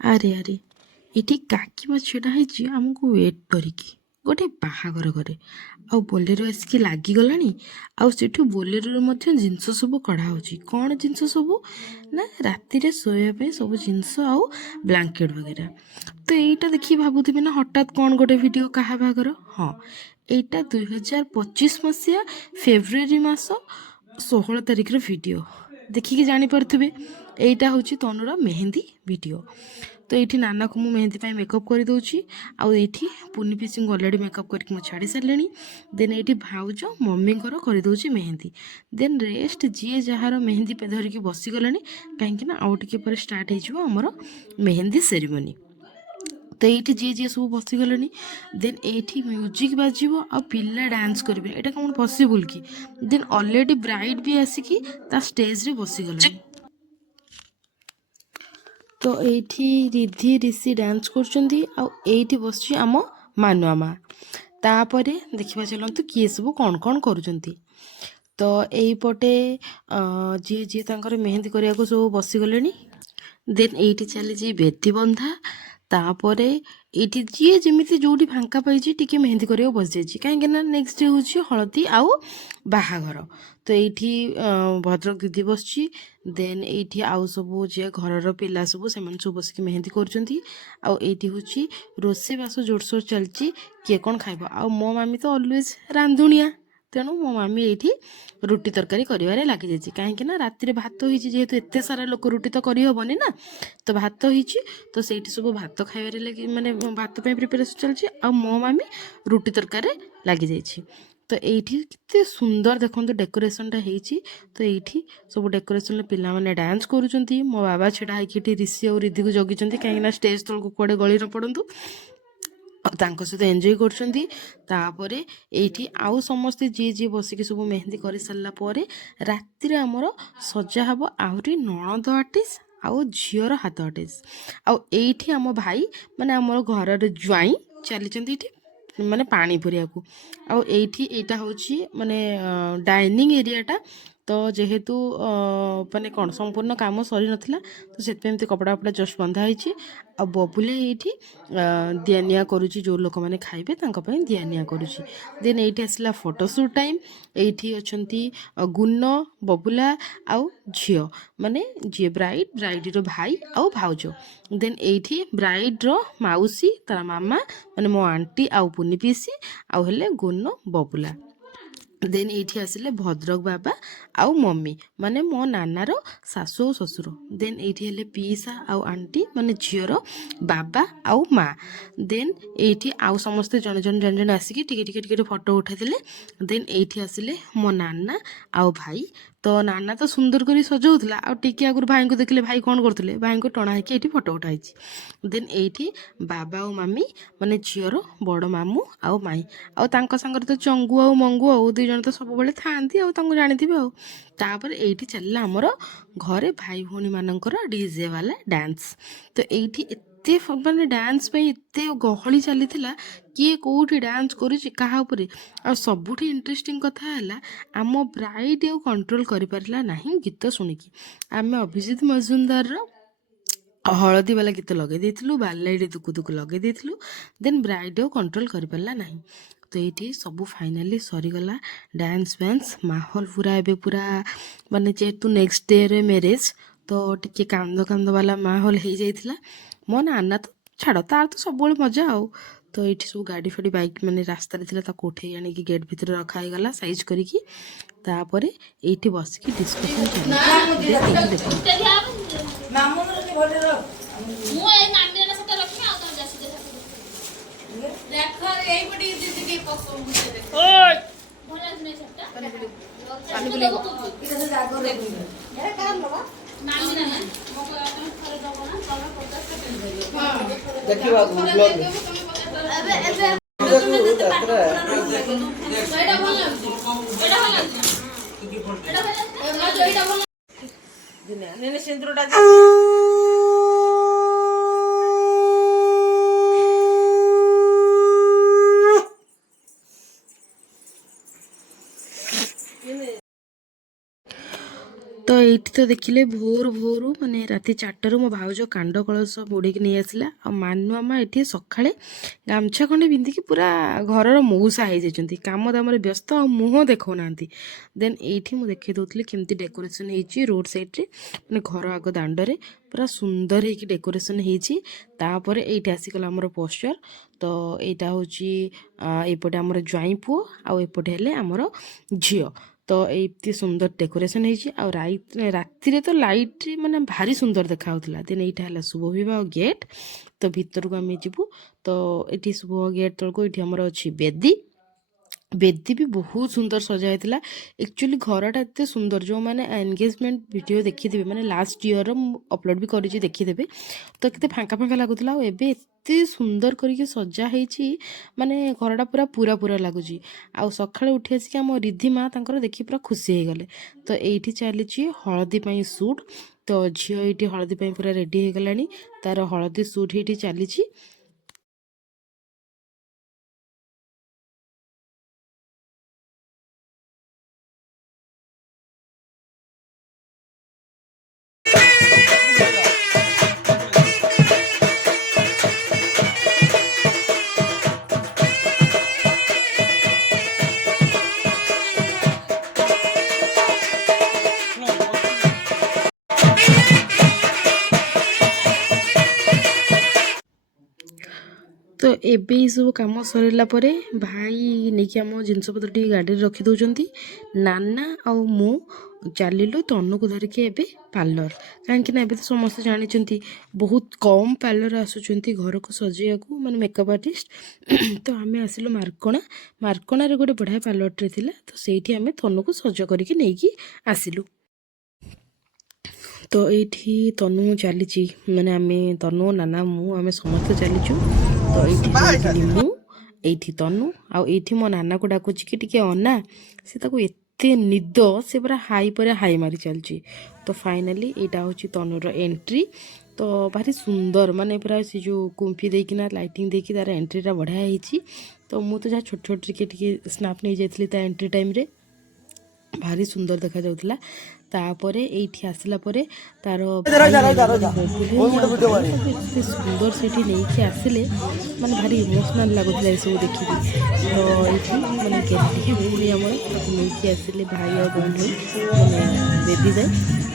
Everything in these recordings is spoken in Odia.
ଆରେ ଆରେ ଏଠି କାକିମା ଛିଡ଼ା ହେଇଛି ଆମକୁ ୱେଟ୍ କରିକି ଗୋଟେ ବାହାଘର ଘରେ। ଆଉ ବୋଲେରୋ ଆସିକି ଲାଗିଗଲାଣି। ଆଉ ସେଠୁ ବୋଲେରୋରେ ମଧ୍ୟ ଜିନିଷ ସବୁ କଢ଼ା ହେଉଛି। କ'ଣ ଜିନିଷ ସବୁ? ନା ରାତିରେ ଶୋଇବା ପାଇଁ ସବୁ ଜିନିଷ ଆଉ ବ୍ଲାଙ୍କେଟ୍ ବଗେରା। ତ ଏଇଟା ଦେଖି ଭାବୁଥିବେ ନା ହଠାତ୍ କ'ଣ ଗୋଟେ ଭିଡ଼ିଓ କାହା ବାହାଘର? ହଁ, ଏଇଟା 2025 ମସିହା ଫେବୃଆରୀ ମାସ 16 ତାରିଖର ଭିଡ଼ିଓ। ଦେଖିକି ଜାଣିପାରୁଥିବେ ଏଇଟା ହେଉଛି ତନୁର ମେହେନ୍ଦି ଭିଡ଼ିଓ। ତ ଏଇଠି ନାନାକୁ ମୁଁ ମେହେନ୍ଦି ପାଇଁ ମେକଅପ୍ କରିଦେଉଛି। ଆଉ ଏଇଠି ପୁନି ପିସିଙ୍କୁ ଅଲରେଡ଼ି ମେକଅପ୍ କରିକି ମୁଁ ଛାଡ଼ି ସାରିଲିଣି। ଦେନ୍ ଏଇଠି ଭାଉଜ ମମିଙ୍କର କରିଦେଉଛି ମେହେନ୍ଦି। ଦେନ୍ ରେଷ୍ଟ ଯିଏ ଯାହାର ମେହେନ୍ଦି ଧରିକି ବସିଗଲାଣି, କାହିଁକିନା ଆଉ ଟିକେ ପରେ ଷ୍ଟାର୍ଟ ହେଇଯିବ ଆମର ମେହେନ୍ଦି ସେରିମନି। ତ ଏଇଠି ଯିଏ ସବୁ ବସିଗଲେଣି। ଦେନ୍ ଏଇଠି ମ୍ୟୁଜିକ୍ ବାଜିବ ଆଉ ପିଲା ଡ୍ୟାନ୍ସ କରିବେ। ଏଇଟା କ'ଣ ପସିବୁଲ୍ କି? ଦେନ୍ ଅଲରେଡ଼ି ବ୍ରାଇଡ୍ ବି ଆସିକି ତା ଷ୍ଟେଜ୍ରେ ବସିଗଲାଣି। ତ ଏଇଠି ରିଧି ରିଷି ଡ୍ୟାନ୍ସ କରୁଛନ୍ତି। ଆଉ ଏଇଠି ବସିଛି ଆମ ମାନୁଆ ମା। ତାପରେ ଦେଖିବା ଚାଲନ୍ତୁ କିଏ ସବୁ କ'ଣ କ'ଣ କରୁଛନ୍ତି। ତ ଏଇପଟେ ଯିଏ ତାଙ୍କର ମେହେନ୍ଦି କରିବାକୁ ସବୁ ବସିଗଲେଣି। ଦେନ୍ ଏଇଠି ଚାଲିଛି ବେଦି ବନ୍ଧା। ତାପରେ ଏଇଠି ଯିଏ ଯେମିତି ଯେଉଁଠି ଫାଙ୍କା ପାଇଛି ଟିକେ ମେହେନ୍ଦି କରିବାକୁ ବସିଯାଇଛି, କାହିଁକିନା ନେକ୍ସଟ ଡେ ହେଉଛି ହଳଦୀ ଆଉ ବାହାଘର। ତ ଏଇଠି ଭଦ୍ରକ ଦିଦି ବସିଛି। ଦେନ୍ ଏଇଠି ଆଉ ସବୁ ଯିଏ ଘରର ପିଲା ସବୁ ସେମାନେ ସବୁ ବସିକି ମେହେନ୍ଦି କରୁଛନ୍ତି। ଆଉ ଏଇଠି ହେଉଛି ରୋଷେଇବାସ ଜୋରସୋର ଚାଲିଛି, କିଏ କ'ଣ ଖାଇବ। ଆଉ ମୋ ମାମି ତ ଅଲୱେଜ୍ ରାନ୍ଧୁଣିଆ, ତେଣୁ ମୋ ମାମି ଏଇଠି ରୁଟି ତରକାରୀ କରିବାରେ ଲାଗିଯାଇଛି। କାହିଁକିନା ରାତିରେ ଭାତ ହେଇଛି, ଯେହେତୁ ଏତେ ସାରା ଲୋକ ରୁଟି ତ କରିହେବନି ନା, ତ ଭାତ ହେଇଛି। ତ ସେଇଠି ସବୁ ଭାତ ଖାଇବାରେ ଲାଗି ମାନେ ଭାତ ପାଇଁ ପ୍ରିପାରେସନ୍ ଚାଲିଛି। ଆଉ ମୋ ମାମି ରୁଟି ତରକାରୀରେ ଲାଗିଯାଇଛି। ତ ଏଇଠି କେତେ ସୁନ୍ଦର ଦେଖନ୍ତୁ ଡେକୋରେସନ୍ଟା ହେଇଛି। ତ ଏଇଠି ସବୁ ଡେକୋରେସନ୍ରେ ପିଲାମାନେ ଡ୍ୟାନ୍ସ କରୁଛନ୍ତି। ମୋ ବାବା ଛିଡ଼ା ହେଇକି ଏଠି ରିଷି ଆଉ ରିଧିକୁ ଜଗିଛନ୍ତି, କାହିଁକିନା ଷ୍ଟେଜ୍ ତଳକୁ କୁଆଡ଼େ ଗଳି ନ ପଡ଼ନ୍ତୁ। ଆଉ ତାଙ୍କ ସହିତ ଏନ୍ଜୟ କରୁଛନ୍ତି। ତାପରେ ଏଇଠି ଆଉ ସମସ୍ତେ ଯିଏ ବସିକି ସବୁ ମେହେନ୍ଦି କରିସାରିଲା ପରେ ରାତିରେ ଆମର ସଜା ହେବ ଆହୁରି ନଣନ୍ଦ ଆର୍ଟିଷ୍ଟ ଆଉ ଝିଅର ହାତ ଆର୍ଟିଷ୍ଟ। ଆଉ ଏଇଠି ଆମ ଭାଇ ମାନେ ଆମର ଘରର ଜ୍ୱାଇଁ ଚାଲିଛନ୍ତି ଏଇଠି ମାନେ ପାଣି ପୁରିବାକୁ। ଆଉ ଏଇଟା ହେଉଛି ମାନେ ଡାଇନିଂ ଏରିଆଟା। ତ ଯେହେତୁ ମାନେ କ'ଣ ସମ୍ପୂର୍ଣ୍ଣ କାମ ସରିନଥିଲା, ତ ସେଥିପାଇଁ ଏମିତି କପଡ଼ା ଫପଡ଼ା ଜଷ୍ଟ ବନ୍ଧା ହେଇଛି। ଆଉ ବବୁଲି ଏଇଠି ଦିଆନିଆ କରୁଛି, ଯେଉଁ ଲୋକମାନେ ଖାଇବେ ତାଙ୍କ ପାଇଁ ଦିଆନିଆ କରୁଛି। ଦେନ୍ ଏଇଠି ଆସିଲା ଫଟୋସୁଟ୍ ଟାଇମ୍। ଏଇଠି ଅଛନ୍ତି ଗୁନ, ବବୁଲା ଆଉ ଝିଅ, ମାନେ ଯିଏ ବ୍ରାଇଡ୍ର ଭାଇ ଆଉ ଭାଉଜ। ଦେନ୍ ଏଇଠି ବ୍ରାଇଡ୍ର ମାଉସୀ, ତାର ମାମା ମାନେ ମୋ ଆଣ୍ଟି ଆଉ ପୁନି ପିଇସି, ଆଉ ହେଲେ ଗୁନ, ବବୁଲା। ଦେନ୍ ଏଇଠି ଆସିଲେ ଭଦ୍ରକ ବାବା ଆଉ ମମି, ମାନେ ମୋ ନାନାର ଶାଶୁ ଆଉ ଶ୍ୱଶୁର। ଦେନ୍ ଏଇଠି ହେଲେ ପିଇସା ଆଉ ଆଣ୍ଟି, ମାନେ ଝିଅର ବାବା ଆଉ ମା। ଦେନ୍ ଏଇଠି ଆଉ ସମସ୍ତେ ଜଣେ ଜଣେ ଆସିକି ଟିକେ ଫଟୋ ଉଠାଇଦେଲେ। ଦେନ୍ ଏଇଠି ଆସିଲେ ମୋ ନାନା ଆଉ ଭାଇ। ତ ନାନା ତ ସୁନ୍ଦର କରି ସଜଉଥିଲା, ଆଉ ଟିକେ ଆଗରୁ ଭାଇଙ୍କୁ ଦେଖିଲେ ଭାଇ କ'ଣ କରୁଥିଲେ, ଭାଇଙ୍କୁ ଟଣା ହେଇକି ଏଇଠି ଫଟୋ ଉଠାଇଛି। ଦେନ୍ ଏଇଠି ବାବା ଆଉ ମାମି, ମାନେ ଝିଅର ବଡ଼ ମାମୁଁ ଆଉ ମାଇଁ। ଆଉ ତାଙ୍କ ସାଙ୍ଗରେ ତ ଚଙ୍ଗୁ ଆଉ ମଙ୍ଗୁ, ଆଉ ଦୁଇ ଜଣ ତ ସବୁବେଳେ ଥାଆନ୍ତି, ଆଉ ତାଙ୍କୁ ଜାଣିଥିବେ ଆଉ। ତାପରେ ଏଇଠି ଚାଲିଲା ଆମର ଘରେ ଭାଇ ଭଉଣୀମାନଙ୍କର ଡିଜେ ବାଲା ଡ୍ୟାନ୍ସ। ତ ଏଇଠି ଏତେ ମାନେ ଡ୍ୟାନ୍ସ ପାଇଁ ଏତେ ଗହଳି ଚାଲିଥିଲା, କିଏ କେଉଁଠି ଡ୍ୟାନ୍ସ କରୁଛି କାହା ଉପରେ। ଆଉ ସବୁଠି ଇଣ୍ଟରେଷ୍ଟିଂ କଥା ହେଲା, ଆମ ବ୍ରାଇଡ୍ ଆଉ କଣ୍ଟ୍ରୋଲ୍ କରିପାରିଲା ନାହିଁ ଗୀତ ଶୁଣିକି। ଆମେ ଅଭିଜିତ ମଜୁମଦାରର ହଳଦୀ ବାଲା ଗୀତ ଲଗାଇ ଦେଇଥିଲୁ, ବାଲାଇଟି ଦୁକୁ ଦୁକୁ ଲଗାଇ ଦେଇଥିଲୁ। ଦେନ୍ ବ୍ରାଇଡ୍ ଆଉ କଣ୍ଟ୍ରୋଲ୍ କରିପାରିଲା ନାହିଁ। ତ ଏଇଠି ସବୁ ଫାଇନାଲି ସରିଗଲା ଡ୍ୟାନ୍ସ ଫ୍ୟାନ୍ସ ମାହୋଲ ପୁରା। ଏବେ ପୁରା ମାନେ ଯେହେତୁ ନେକ୍ସଟ ଡେରେ ମ୍ୟାରେଜ୍, ତ ଟିକେ କାନ୍ଦ ବାଲା ମାହୋଲ ହେଇଯାଇଥିଲା। ମୋ ନାନା ତ ଛାଡ଼, ତାର ତ ସବୁବେଳେ ମଜା ଆଉ। ତ ଏଇଠି ସବୁ ଗାଡ଼ି ଫାଡ଼ି ବାଇକ୍ ମାନେ ରାସ୍ତାରେ ଥିଲା, ତାକୁ ଉଠେଇ ଆଣିକି ଗେଟ୍ ଭିତରେ ରଖା ହେଇଗଲା ସାଇଜ୍ କରିକି। ତାପରେ ଏଇଠି ବସିକି ଡିସ୍କସନ୍ ଚାଲିଛି। ଏଇଠି ଦେଖନ୍ତୁ ତ ଏଇଠି ତ ଦେଖିଲେ ଭୋରୁ ଭୋରୁ ମାନେ ରାତି 4ଟାରୁ ମୋ ଭାଉଜ କାଣ୍ଡ କଳସ ବୁଡ଼ିକି ନେଇ ଆସିଲା। ଆଉ ମାନୁଆମା ଏଠି ସକାଳେ ଗାମୁଛା ଖଣ୍ଡେ ପିନ୍ଧିକି ପୁରା ଘରର ମଉସା ହେଇଯାଇଛନ୍ତି, କାମ ଦାମରେ ବ୍ୟସ୍ତ, ଆଉ ମୁହଁ ଦେଖାଉନାହାନ୍ତି। ଦେନ୍ ଏଇଠି ମୁଁ ଦେଖାଇ ଦେଉଥିଲି କେମିତି ଡେକୋରେସନ୍ ହେଇଛି ରୋଡ଼ ସାଇଡ଼୍ରେ, ମାନେ ଘର ଆଗ ଦାଣ୍ଡରେ ପୁରା ସୁନ୍ଦର ହେଇକି ଡେକୋରେସନ୍ ହେଇଛି। ତାପରେ ଏଇଠି ଆସିଗଲା ଆମର ପୋଷ୍ଟର। ତ ଏଇଟା ହେଉଛି ଏପଟେ ଆମର ଜ୍ୱାଇଁ ପୁଅ, ଆଉ ଏପଟେ ହେଲେ ଆମର ଝିଅ। ତ ଏମିତି ସୁନ୍ଦର ଡେକୋରେସନ୍ ହେଇଛି। ଆଉ ରାତିରେ ତ ଲାଇଟ୍ ମାନେ ଭାରି ସୁନ୍ଦର ଦେଖାହେଉଥିଲା। ଦେନ୍ ଏଇଟା ହେଲା ଶୁଭ ବିବାହ ଗେଟ୍। ତ ଭିତରକୁ ଆମେ ଯିବୁ। ତ ଏଠି ଶୁଭ ଗେଟ୍ ତଳକୁ ଏଠି ଆମର ଅଛି ବେଦୀ। ବେଦୀ ବି ବହୁତ ସୁନ୍ଦର ସଜା ହେଇଥିଲା। ଆକ୍ଚୁଆଲି ଘରଟା ଏତେ ସୁନ୍ଦର, ଯେଉଁମାନେ ଏନଗେଜମେଣ୍ଟ ଭିଡ଼ିଓ ଦେଖିଥିବେ, ମାନେ ଲାଷ୍ଟ ଇୟର୍ର ମୁଁ ଅପଲୋଡ଼ ବି କରିଛି, ଦେଖିଦେବେ। ତ କେତେ ଫାଙ୍କା ଫାଙ୍କା ଲାଗୁଥିଲା, ଆଉ ଏବେ ଏତେ ସୁନ୍ଦର କରିକି ସଜା ହେଇଛି, ମାନେ ଘରଟା ପୁରା ପୁରା ଲାଗୁଛି। ଆଉ ସକାଳେ ଉଠି ଆସିକି ଆମ ରିଧି ମା ତାଙ୍କର ଦେଖି ପୁରା ଖୁସି ହେଇଗଲେ। ତ ଏଇଠି ଚାଲିଛି ହଳଦୀ ପାଇଁ ସୁଟ୍। ତ ଝିଅ ଏଇଠି ହଳଦୀ ପାଇଁ ପୁରା ରେଡ଼ି ହେଇଗଲାଣି, ତାର ହଳଦୀ ସୁଟ୍ ଏଇଠି ଚାଲିଛି। ତ ଏବେ ଏସବୁ କାମ ସରିଲା ପରେ ଭାଇ ନେଇକି ଆମ ଜିନିଷପତ୍ର ଟିକେ ଗାଡ଼ିରେ ରଖିଦେଉଛନ୍ତି। ନାନା ଆଉ ମୁଁ ଚାଲିଲୁ ତନୁକୁ ଧରିକି ଏବେ ପାର୍ଲର। କାହିଁକିନା ଏବେ ତ ସମସ୍ତେ ଜାଣିଛନ୍ତି ବହୁତ କମ୍ ପାର୍ଲର ଆସୁଛନ୍ତି ଘରକୁ ସଜେଇବାକୁ, ମାନେ ମେକଅପ୍ ଆର୍ଟିଷ୍ଟ। ତ ଆମେ ଆସିଲୁ ମାର୍କଣାରେ ଗୋଟେ ବଢ଼ିଆ ପାର୍ଲରଟେ ଥିଲା। ତ ସେଇଠି ଆମେ ତନୁକୁ ସଜ କରିକି ନେଇକି ଆସିଲୁ। ତ ଏଇଠି ତନୁ ଚାଲିଛି, ମାନେ ଆମେ ତନୁ, ନାନା, ମୁଁ, ଆମେ ସମସ୍ତେ ଚାଲିଛୁ। ତ ଏଇଠି ଯାଇଥିଲି ମୁଁ, ଏଇଠି ତନୁ, ଆଉ ଏଇଠି ମୋ ନାନାକୁ ଡାକୁଛି କି ଟିକେ ଅନା। ସେ ତାକୁ ଏତେ ନିଦ, ସେ ପୁରା ହାଇ ପରେ ହାଇ ମାରି ଚାଲିଛି। ତ ଫାଇନାଲି ଏଇଟା ହେଉଛି ତନୁର ଏଣ୍ଟ୍ରି। ତ ଭାରି ସୁନ୍ଦର, ମାନେ ପୁରା ସେ ଯେଉଁ କୁମ୍ପି ଦେଇକିନା ଲାଇଟିଂ ଦେଇକି ତାର ଏଣ୍ଟ୍ରିଟା ବଢ଼ିଆ ହେଇଛି। ତ ମୁଁ ତ ଯାହା ଛୋଟ ଛୋଟ ଟିକେ ସ୍ନାପ୍ ନେଇଯାଇଥିଲି ତା ଏଣ୍ଟ୍ରି ଟାଇମ୍ରେ, ଭାରି ସୁନ୍ଦର ଦେଖାଯାଉଥିଲା। ତାପରେ ଏଇଠି ଆସିଲା ପରେ ତାର ଭାଇ ମାନେ ବବୁଲ ଭାଇ ଆଉ ଭାଇ ତାକୁ ଏତେ ସୁନ୍ଦର ସେଇଠି ନେଇକି ଆସିଲେ, ମାନେ ଭାରି ଇମୋସନାଲ୍ ଲାଗୁଥିଲା ଏସବୁ ଦେଖିକି। ତ ଏଇଠି ମାନେ ଗେହ୍ଲି ଭଉଣୀ ଆମର ତାକୁ ନେଇକି ଆସିଲେ ଭାଇ ଆଉ ବବୁଲ ଭାଇ, ମାନେ ବେଦି ଯାଏ।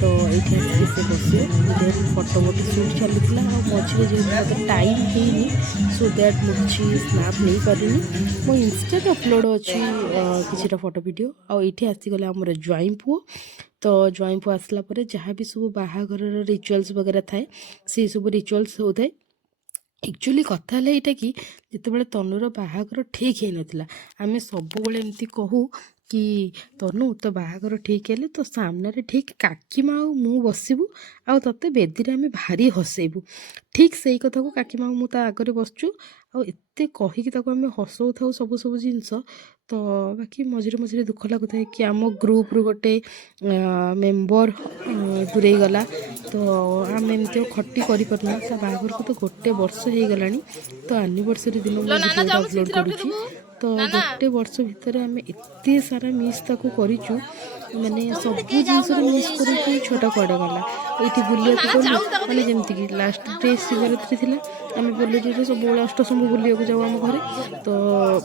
ତ ଏଇଠି ଆସିକି ସେ ବସିବ। ଦେନ୍ ଫଟୋ ଗୋଟେ ସୁଟ୍ ଚାଲିଥିଲା, ଆଉ ମଝିରେ ଯେହେତୁ ମୋତେ ଟାଇମ୍ ହେଇନି, ସୋ ଦ୍ୟାଟ୍ ମୁଁ କିଛି ସ୍ନାପ୍ ନେଇପାରିନି। ମୋ ଇନଷ୍ଟାରେ ଅପଲୋଡ଼ ଅଛି କିଛିଟା ଫଟୋ ଭିଡ଼ିଓ। ଆଉ ଏଇଠି ଆସିଗଲେ ଆମର ଜ୍ୱାଇଁ ପୁଅ। ତ ଜ୍ୱାଇଁ ପୁଅ ଆସିଲା ପରେ ଯାହା ବି ସବୁ ବାହାଘରର ରିଚୁଆଲ୍ସ ବଗେରା ଥାଏ, ସେସବୁ ରିଚୁଆଲ୍ସ ହେଉଥାଏ। ଆକ୍ଚୁଆଲି କଥା ହେଲା ଏଇଟା କି, ଯେତେବେଳେ ତନୁର ବାହାଘର ଠିକ୍ ହେଇନଥିଲା, ଆମେ ସବୁବେଳେ ଏମିତି କହୁ କି ତନୁ ତୋ ବାହାଘର ଠିକ୍ ହେଲେ ତୋ ସାମ୍ନାରେ ଠିକ୍ କାକିମା ଆଉ ମୁଁ ବସିବୁ, ଆଉ ତୋତେ ବେଦୀରେ ଆମେ ଭାରି ହସେଇବୁ। ଠିକ୍ ସେଇ କଥାକୁ କାକିମା ମୁଁ ତା ଆଗରେ ବସୁଛୁ, ଆଉ ଏତେ କହିକି ତାକୁ ଆମେ ହସଉଥାଉ ସବୁ ଜିନିଷ। ତ ବାକି ମଝିରେ ମଝିରେ ଦୁଃଖ ଲାଗୁଥାଏ କି ଆମ ଗ୍ରୁପ୍ରୁ ଗୋଟେ ମେମ୍ବର ଦୂରେଇ ଗଲା। ତ ଆମେ ଏମିତି ଆଉ ଖଟି କରିପାରୁନା। ତା ବାହାଘରକୁ ତ 1 ବର୍ଷ ହେଇଗଲାଣି। ତ ଆନିଭର୍ସରୀ ଦିନ ମୁଁ ଭିଡ଼ିଓଟା ଅପଲୋଡ଼ କରୁଛି। ତ 1 ବର୍ଷ ଭିତରେ ଆମେ ଏତେ ସାରା ମିସ୍ ତାକୁ କରିଛୁ, ମାନେ ସବୁ ଜିନିଷରେ ମିସ୍ କରୁଛୁ। ଛୁଆଟା କୁଆଡ଼େ ଗଲା, ଏଇଠି ବୁଲିବାକୁ ଗଲୁ, ମାନେ ଯେମିତିକି ଲାଷ୍ଟ ଡେ ଶିବରାତ୍ରି ଥିଲା, ଆମେ ବୋଲେରୋରେ ସବୁବେଳେ ଅଷ୍ଟଶମ୍ଭୁ ବୁଲିବାକୁ ଯାଉ ଆମ ଘରେ। ତ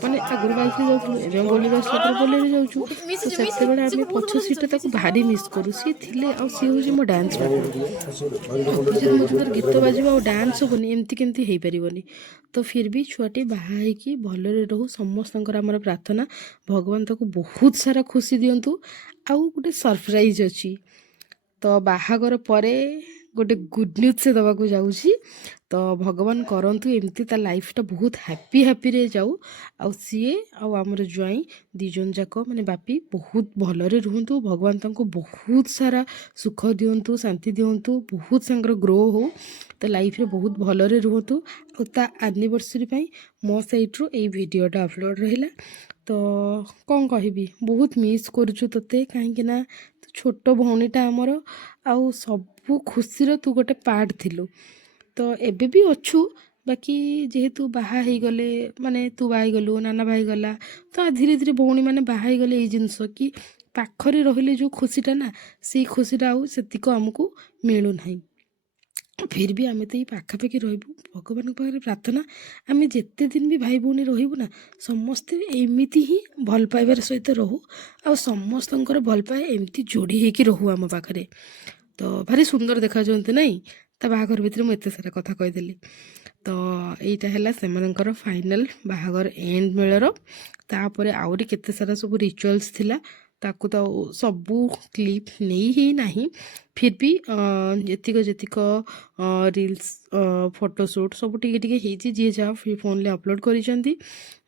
ମାନେ ଆଗରୁ ବାଇକ୍ରେ ଯାଉଥିଲୁ, ଏବେ ଆମେ ବୋଲେରୋ ଆସିଲା ପରେ ବୋଲେରୋରେ ଯାଉଛୁ। ତ ସେତେବେଳେ ଆମେ ପଛ ସିଟ୍ରେ ତାକୁ ଭାରି ମିସ୍ କରୁ। ସିଏ ଥିଲେ, ଆଉ ସିଏ ହେଉଛି ମୋ ଡ୍ୟାନ୍ସ ପାର୍ଟନର। ଅଭିଜିତ ମଜୁମଦାର ଗୀତ ବାଜିବ ଆଉ ଡ୍ୟାନ୍ସ ହେବନି, ଏମିତି କେମିତି ହେଇପାରିବନି। ତ ଫିର୍ ବି ଛୁଆଟି ବାହା ହେଇକି ଭଲରେ ରହୁ, ସମସ୍ତଙ୍କର ଆମର ପ୍ରାର୍ଥନା। ଭଗବାନ ତାକୁ ବହୁତ ସାରା ଖୁସି ଦିଅନ୍ତୁ। ଆଉ ଗୋଟେ ସରପ୍ରାଇଜ୍ ଅଛି, ତ ବାହାଘର ପରେ ଗୋଟେ ଗୁଡ୍ ନ୍ୟୁଜ୍ ସେ ଦେବାକୁ ଯାଉଛି। ତ ଭଗବାନ କରନ୍ତୁ ଏମିତି ତା ଲାଇଫ୍ଟା ବହୁତ ହାପିରେ ଯାଉ, ଆଉ ସିଏ ଆଉ ଆମର ଜ୍ୱାଇଁ 2 ଜଣ ଯାକ, ମାନେ ବାପି, ବହୁତ ଭଲରେ ରୁହନ୍ତୁ। ଭଗବାନ ତାଙ୍କୁ ବହୁତ ସାରା ସୁଖ ଦିଅନ୍ତୁ, ଶାନ୍ତି ଦିଅନ୍ତୁ, ବହୁତ ସାଙ୍ଗର ଗ୍ରୋ ହଉ, ତ ଲାଇଫ୍ରେ ବହୁତ ଭଲରେ ରୁହନ୍ତୁ। ଆଉ ତା ଆନିଭର୍ସରୀ ପାଇଁ ମୋ ସାଇଟ୍ରୁ ଏଇ ଭିଡ଼ିଓଟା ଅପଲୋଡ଼ ରହିଲା। ତ କ'ଣ କହିବି, ବହୁତ ମିସ୍ କରୁଛୁ ତୋତେ, କାହିଁକିନା ତୁ ଛୋଟ ଭଉଣୀଟା ଆମର, ଆଉ ସବୁ ଖୁସିର ତୁ ଗୋଟେ ପାର୍ଟ ଥିଲୁ। ତ ଏବେ ବି ଅଛୁ, ବାକି ଯେହେତୁ ବାହା ହେଇଗଲେ, ମାନେ ତୁ ବାହା ହେଇଗଲୁ, ନାନା ବାହା ହେଇଗଲା, ତ ଧୀରେ ଧୀରେ ଭଉଣୀମାନେ ବାହା ହେଇଗଲେ ଏଇ ଜିନିଷ କି ପାଖରେ ରହିଲେ ଯେଉଁ ଖୁସିଟା ନା, ସେଇ ଖୁସିଟା ଆଉ ସେତିକ ଆମକୁ ମିଳୁନାହିଁ। ଫିର୍ ବି ଆମେ ତ ଏଇ ପାଖାପାଖି ରହିବୁ, ଭଗବାନଙ୍କ ପାଖରେ ପ୍ରାର୍ଥନା ଆମେ ଯେତେ ଦିନ ବି ଭାଇ ଭଉଣୀ ରହିବୁ ନା, ସମସ୍ତେ ଏମିତି ହିଁ ଭଲ ପାଇବାର ସହିତ ରହୁ, ଆଉ ସମସ୍ତଙ୍କର ଭଲ ପାଇବା ଏମିତି ଯୋଡ଼ି ହେଇକି ରହୁ ଆମ ପାଖରେ। ତ ଭାରି ସୁନ୍ଦର ଦେଖାଯାଆନ୍ତି ନାଇଁ। ତା ବାହାଘର ଭିତରେ ମୁଁ ଏତେ ସାରା କଥା କହିଦେଲି। ତ ଏଇଟା ହେଲା ସେମାନଙ୍କର ଫାଇନାଲ୍ ବାହାଘର ଏଣ୍ଡ ବେଳର। ତାପରେ ଆହୁରି କେତେ ସାରା ସବୁ ରିଚୁଆଲ୍ସ ଥିଲା, ତାକୁ ତ ଆଉ ସବୁ କ୍ଲିପ୍ ନେଇ ହିଁ ନାହିଁ। ଫିର୍ ବି ଯେତିକ ରିଲ୍ସ, ଫଟୋସୁଟ୍ ସବୁ ଟିକେ ଟିକେ ହେଇଛି, ଯିଏ ଯାହା ଫୋନ୍ରେ ଅପଲୋଡ଼ କରିଛନ୍ତି।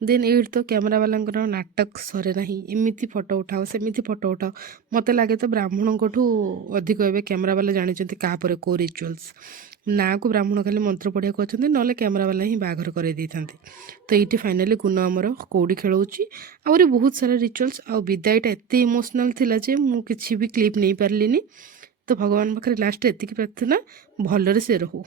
ଦେନ୍ ଏଇଠି ତ କ୍ୟାମେରା ବାଲାଙ୍କର ନାଟକ ସରେ ନାହିଁ, ଏମିତି ଫଟୋ ଉଠାଅ ସେମିତି ଫଟୋ ଉଠାଅ। ମୋତେ ଲାଗେ ତ ବ୍ରାହ୍ମଣଙ୍କଠୁ ଅଧିକ ଏବେ କ୍ୟାମେରା ବାଲା ଜାଣିଛନ୍ତି କାହାପରେ କେଉଁ ରିଚୁଆଲ୍ସ। ନାଁକୁ ବ୍ରାହ୍ମଣ ଖାଲି ମନ୍ତ୍ର ପଢ଼ିବାକୁ ଅଛନ୍ତି, ନହେଲେ କ୍ୟାମେରା ବାଲା ହିଁ ବାହାଘର କରାଇ ଦେଇଥାନ୍ତି। ତ ଏଇଠି ଫାଇନାଲି ଗୁଣ ଆମର କଉଡ଼ି ଖେଳଉଛି। ଆହୁରି ବହୁତ ସାରା ରିଚୁଆଲ୍ସ, ଆଉ ବିଦାୟଟା ଏତେ ଇମୋସନାଲ୍ ଥିଲା ଯେ ମୁଁ କିଛି ବି କ୍ଲିପ୍ ନେଇପାରିଲିନି। ତ ଭଗବାନ ପାଖରେ ଲାଷ୍ଟ ଏତିକି ପ୍ରାର୍ଥନା, ଭଲରେ ସେ ରହୁ।